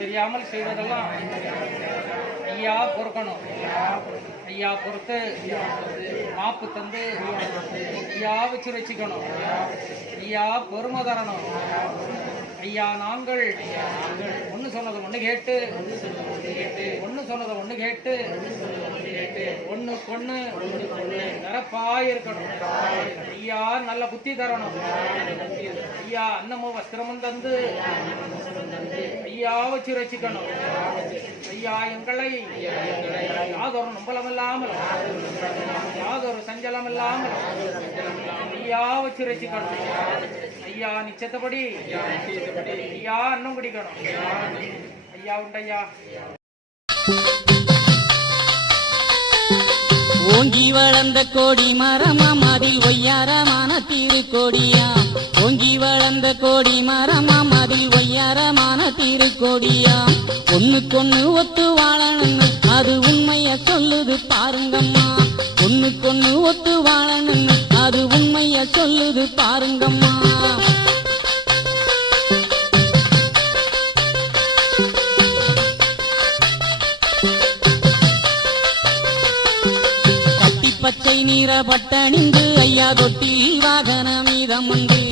தெரியாமல் செய்வதெல்லாம் ஐயா பொறுக்கணும். ஐயா பொறுத்து மாப்பு தந்து ஐயா வச்சு வச்சுக்கணும் ஐயா பொறுமை தரணும். ஐயா நாங்கள் ஒன்று சொன்னதை ஒன்று கேட்டு ஒன்று சொன்னதை ஒன்று கேட்டு ஒன்று கொன்று நிரப்பாய் இருக்கணும். ஐயா நல்ல புத்தி தரணும். ஐயா அன்னமும் வஸ்திரமும் தந்து. ஐயா வச்சு ரசிக்கணும். ஐயா எங்களை யாதொரு நம்பலம் இல்லாமல் யாதொரு சஞ்சலம் இல்லாமல் ஐயா வச்சு ரசிக்கணும். ஐயா நிச்சயத்தபடி ஐயா அன்னம் குடிக்கணும். ஐயா உண்டையா ஓங்கி வளர்ந்த கோடி மரமாம் அதில் ஒய்யாரமான திருக்கொடியா ஓங்கி வளர்ந்த கோடி மரமாம் அதில் ஒய்யாரமான திருக்கொடியா ஒண்ணுக்கொண்ணு ஒத்து வாழணும்னு அது உண்மைய சொல்லுது பாருங்கம்மா. ஒண்ணுக்கொண்ணு ஒத்து வாழணும்னு அது உண்மைய சொல்லுது பாருங்கம்மா. நீரப்பட்ட நின்று ஐயா தொட்டி வாகன மீதம் ஒன்று.